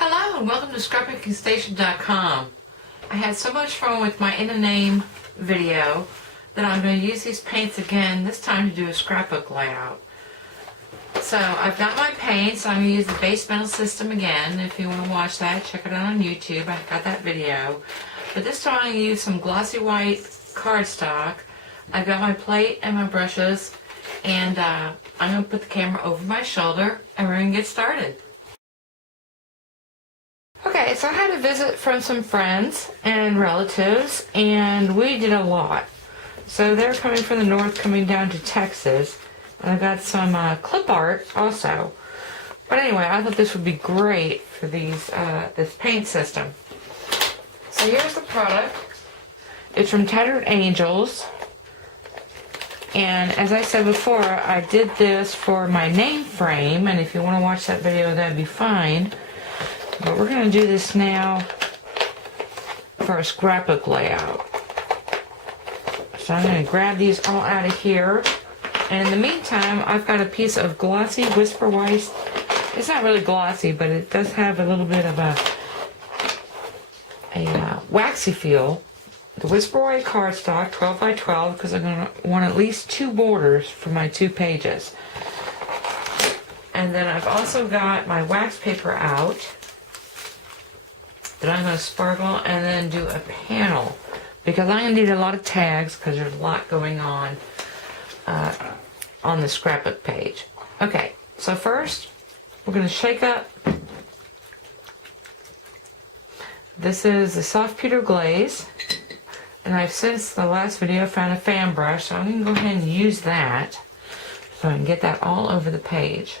Hello and welcome to scrapbookingstation.com. I had so much fun with my in a name video that I'm going to use these paints again, this time to do a scrapbook layout. So I've got my paints. I'm going to use the base metal system again. If you want to watch that, check it out on YouTube. I've got that video. But this time I'm going to use some glossy white cardstock. I've got my plate and my brushes, and I'm going to put the camera over my shoulder and we're going to get started. Okay, so I had a visit from some friends and relatives, and we did a lot. So they're coming from the north, coming down to Texas, and I got some clip art also. But anyway, I thought this would be great for these this paint system. So here's the product. It's from Tattered Angels, and as I said before, I did this for my name frame, and if you want to watch that video, that'd be fine. But we're going to do this now for a scrapbook layout. So I'm going to grab these all out of here. And in the meantime, I've got a piece of glossy Whisper White. It's not really glossy, but it does have a little bit of a waxy feel. The Whisper White cardstock, 12 by 12, because I'm going to want at least 2 borders for my 2 pages. And then I've also got my wax paper out that I'm going to sparkle and then do a panel, because I'm going to need a lot of tags because there's a lot going on the scrapbook page. Okay, so first we're going to shake up. This is the soft pewter glaze, and I've since the last video found a fan brush, so I'm going to go ahead and use that so I can get that all over the page.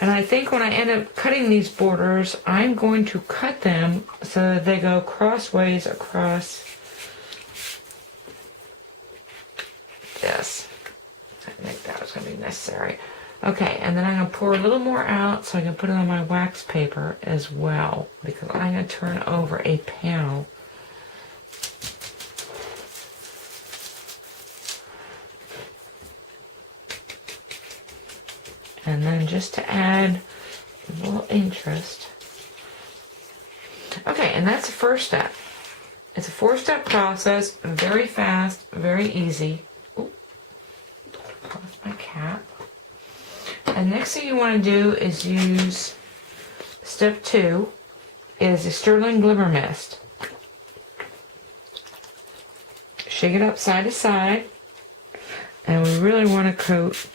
And I think when I end up cutting these borders, I'm going to cut them so that they go crossways across this. I think that was going to be necessary. Okay, and then I'm going to pour a little more out so I can put it on my wax paper as well, because I'm going to turn over a panel. And then just to add a little interest. Okay, and that's the first step. It's a 4-step process, very fast, very easy. Ooh, lost my cap. And next thing you want to do is use step 2, is the Sterling Glimmer Mist. Shake it up side to side, and we really want to coat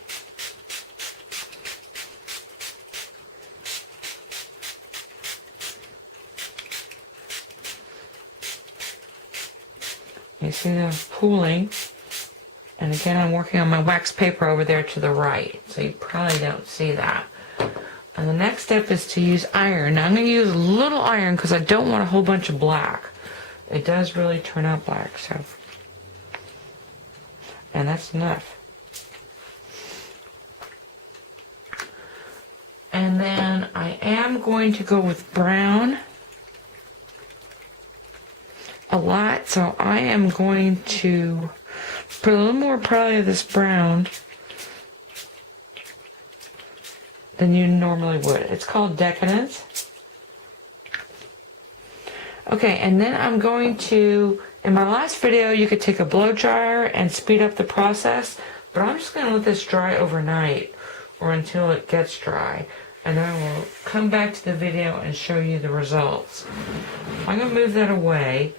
you see them pooling, and again I'm working on my wax paper over there to the right, so you probably don't see that. And the next step is to use iron. Now I'm going to use a little iron because I don't want a whole bunch of black. It does really turn out black, so, and that's enough. And then I am going to go with brown a lot, so I am going to put a little more probably of this brown than you normally would. It's called Decadence. Okay, and then I'm going to, in my last video you could take a blow dryer and speed up the process, but I'm just going to let this dry overnight or until it gets dry, and then I will come back to the video and show you the results. I'm going to move that away,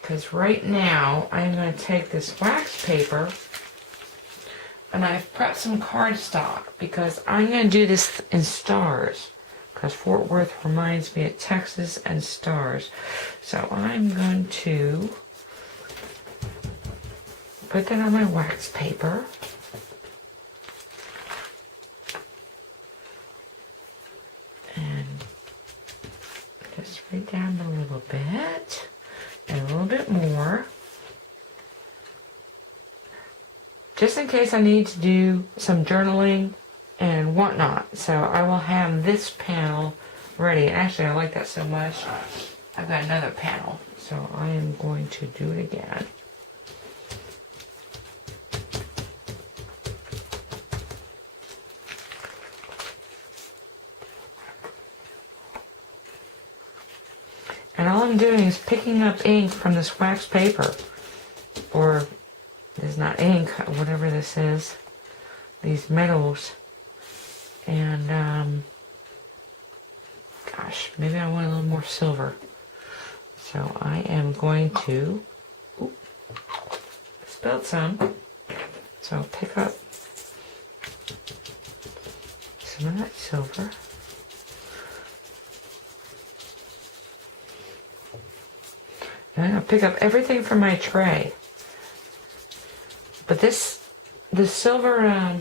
because right now I'm going to take this wax paper and I've prepped some cardstock because I'm going to do this in stars, because Fort Worth reminds me of Texas and stars. So I'm going to put that on my wax paper. And just right down a little bit, and a little bit more. Just in case I need to do some journaling and whatnot. So I will have this panel ready. Actually, I like that so much. I've got another panel. So I am going to do it again. And all I'm doing is picking up ink from this wax paper. Or, it's not ink, whatever this is. These metals. And, gosh, maybe I want a little more silver. So I am going to, spilled some. So I'll pick up some of that silver. And I'll pick up everything from my tray. But the silver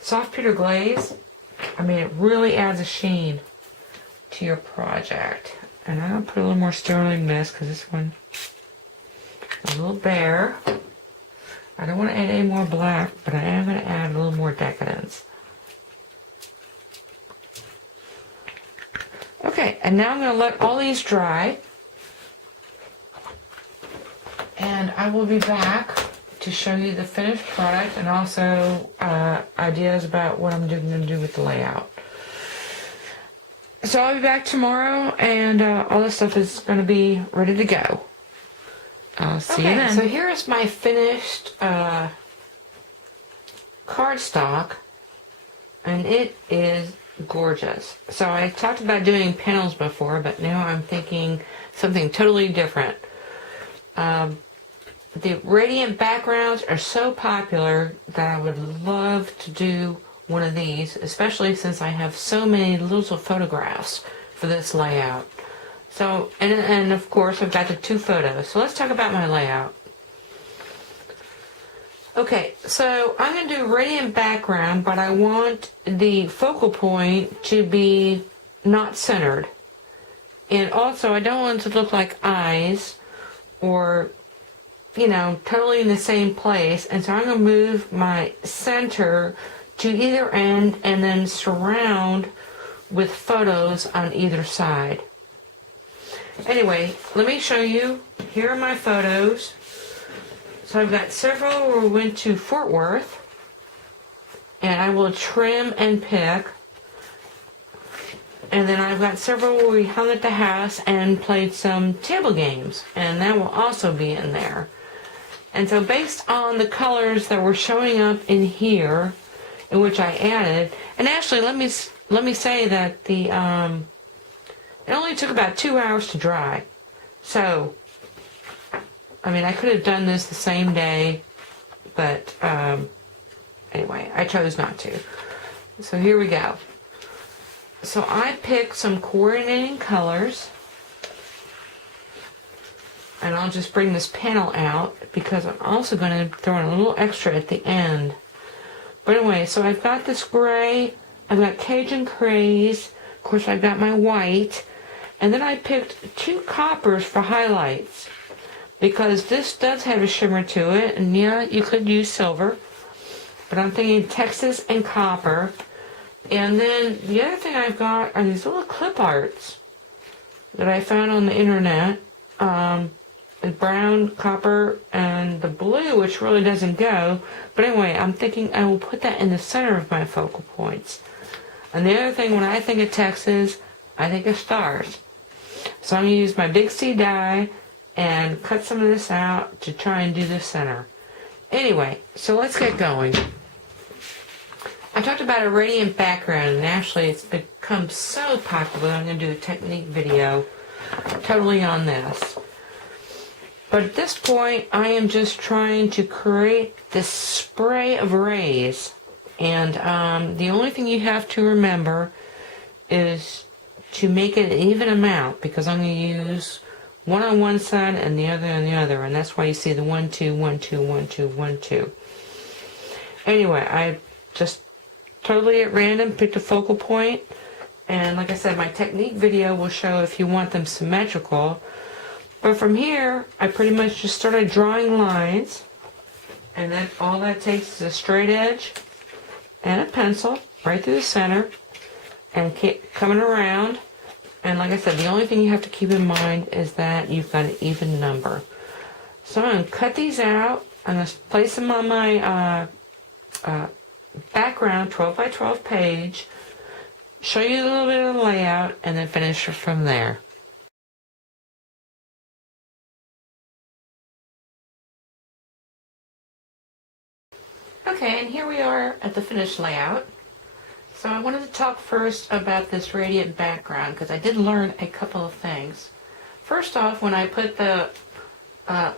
soft pewter glaze, I mean, it really adds a sheen to your project. And I'm going to put a little more sterling mist because this one is a little bare. I don't want to add any more black, but I am going to add a little more decadence. Okay, and now I'm going to let all these dry. And I will be back to show you the finished product and also ideas about what I'm going to do with the layout. So I'll be back tomorrow, and all this stuff is going to be ready to go. I'll see you then. So here is my finished cardstock, and it is gorgeous. So I talked about doing panels before, but now I'm thinking something totally different. The radiant backgrounds are so popular that I would love to do one of these, especially since I have so many little photographs for this layout. So, and of course I've got the 2 photos. So let's talk about my layout. Okay, so I'm going to do radiant background, but I want the focal point to be not centered. And also I don't want it to look like eyes or, you know, totally in the same place. And so I'm going to move my center to either end and then surround with photos on either side. Anyway, let me show you. Here are my photos. So I've got several where we went to Fort Worth, and I will trim and pick. And then I've got several where we hung at the house and played some table games, and that will also be in there. And so based on the colors that were showing up in here, in which I added, and actually let me say that the it only took about 2 hours to dry. So I mean, I could have done this the same day, but anyway, I chose not to. So here we go. So I picked some coordinating colors, and I'll just bring this panel out because I'm also going to throw in a little extra at the end. But anyway, so I've got this gray, I've got Cajun Craze, of course I've got my white, and then I picked 2 coppers for highlights because this does have a shimmer to it, and yeah, you could use silver, but I'm thinking Texas and copper. And then the other thing I've got are these little clip arts that I found on the internet. The brown, copper, and the blue, which really doesn't go. But anyway, I'm thinking I will put that in the center of my focal points. And the other thing, when I think of Texas, I think of stars. So I'm going to use my BIGZ die and cut some of this out to try and do the center. Anyway, so let's get going. I talked about a radiant background, and actually it's become so popular I'm going to do a technique video totally on this. But at this point, I am just trying to create this spray of rays. And the only thing you have to remember is to make it an even amount, because I'm going to use one on one side and the other on the other. And that's why you see the 1, 2, 1, 2, 1, 2, 1, 2. Anyway, I just totally at random picked a focal point And like I said, my technique video will show if you want them symmetrical. But from here, I pretty much just started drawing lines. And then all that takes is a straight edge and a pencil right through the center. And keep coming around. And like I said, the only thing you have to keep in mind is that you've got an even number. So I'm going to cut these out. I'm going to place them on my background 12 by 12 page. Show you a little bit of the layout and then finish from there. Okay, and here we are at the finished layout. So I wanted to talk first about this radiant background because I did learn a couple of things. First off, when I put the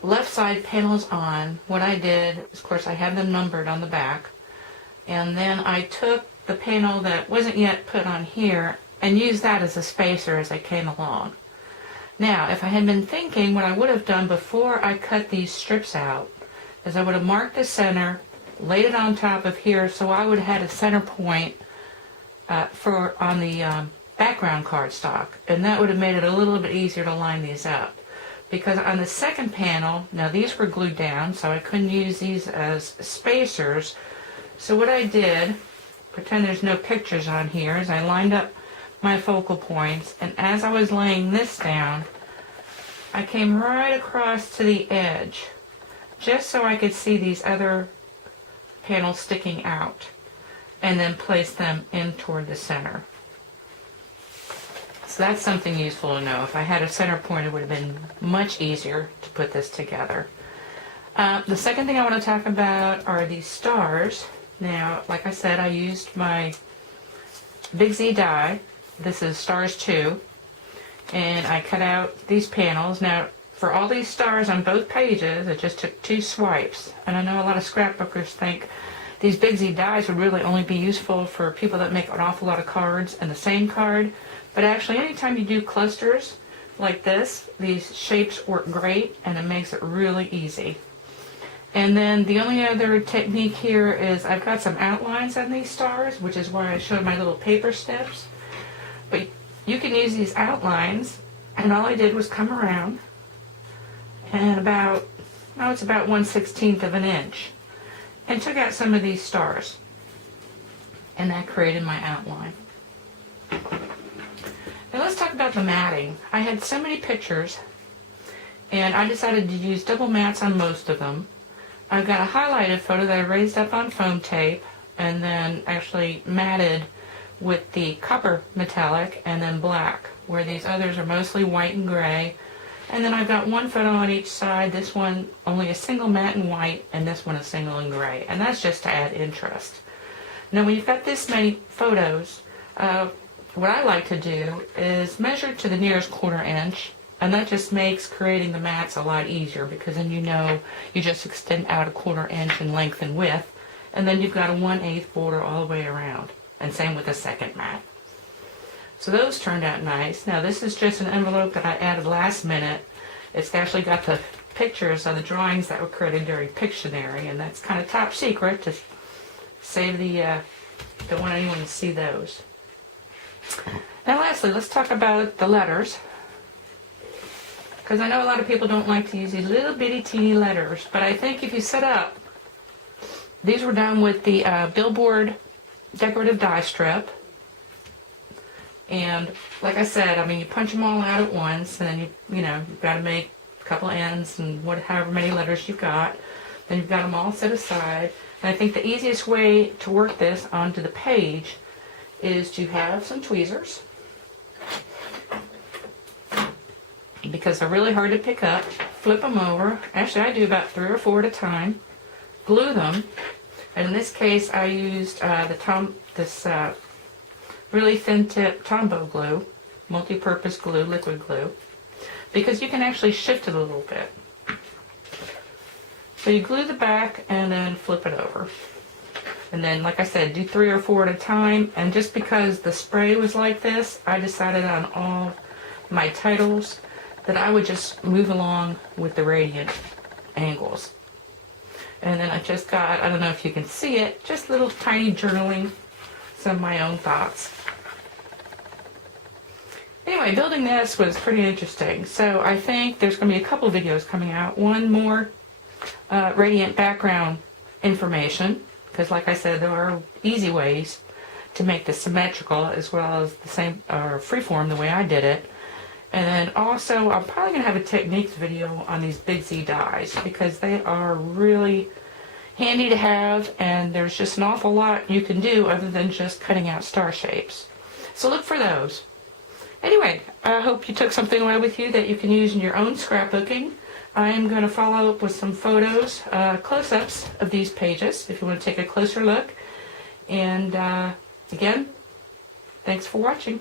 left side panels on, what I did, of course I have them numbered on the back, and then I took the panel that wasn't yet put on here and used that as a spacer as I came along. Now, if I had been thinking, what I would have done before I cut these strips out is I would have marked the center, laid it on top of here, so I would have had a center point on the background cardstock, and that would have made it a little bit easier to line these up. Because on the second panel, now these were glued down, so I couldn't use these as spacers. So what I did, pretend there's no pictures on here, is I lined up my focal points, and as I was laying this down, I came right across to the edge, just so I could see these other panels sticking out, and then place them in toward the center. So that's something useful to know. If I had a center point, it would have been much easier to put this together. The second thing I want to talk about are these stars. Now, like I said, I used my BIGZ die. This is stars 2. And I cut out these panels. Now, for all these stars on both pages, it just took 2 swipes. And I know a lot of scrapbookers think these BIGZ dies would really only be useful for people that make an awful lot of cards and the same card. But actually, anytime you do clusters like this, these shapes work great, and it makes it really easy. And then the only other technique here is I've got some outlines on these stars, which is why I showed my little paper snips. But you can use these outlines, and all I did was come around and it's about 1/16 of an inch, and took out some of these stars. And that created my outline. Now let's talk about the matting. I had so many pictures, and I decided to use double mats on most of them. I've got a highlighted photo that I raised up on foam tape, and then actually matted with the copper metallic and then black, where these others are mostly white and gray. And then I've got one photo on each side, this one only a single matte in white, and this one a single in gray. And that's just to add interest. Now when you've got this many photos, what I like to do is measure to the nearest 1/4 inch, and that just makes creating the mats a lot easier, because then you know you just extend out a 1/4 inch in length and width, and then you've got a 1/8 border all the way around. And same with the second mat. So those turned out nice. Now this is just an envelope that I added last minute. It's actually got the pictures of the drawings that were created during Pictionary, and that's kind of top secret to save don't want anyone to see those. Now lastly, let's talk about the letters, because I know a lot of people don't like to use these little bitty teeny letters, but I think if you set up, these were done with the Billboard decorative die strip, and like I said, I mean, you punch them all out at once, and then you've got to make a couple ends and however many letters you've got. Then you've got them all set aside, and I think the easiest way to work this onto the page is to have some tweezers, because they're really hard to pick up. Flip them over. Actually, I do about 3 or 4 at a time. Glue them, and in this case, I used this really thin tip Tombow glue, multi-purpose glue, liquid glue, because you can actually shift it a little bit. So you glue the back and then flip it over. And then, like I said, do 3 or 4 at a time. And just because the spray was like this, I decided on all my titles that I would just move along with the radiant angles. And then I just got, I don't know if you can see it, just little tiny journaling, some of my own thoughts. Anyway, building this was pretty interesting. So I think there's going to be a couple videos coming out. One more radiant background information, because like I said, there are easy ways to make this symmetrical as well as the same or freeform the way I did it. And then also I'm probably going to have a techniques video on these BIGZ dies, because they are really handy to have, and there's just an awful lot you can do other than just cutting out star shapes. So look for those. Anyway, I hope you took something away with you that you can use in your own scrapbooking. I am going to follow up with some photos, close-ups of these pages if you want to take a closer look. And again, thanks for watching.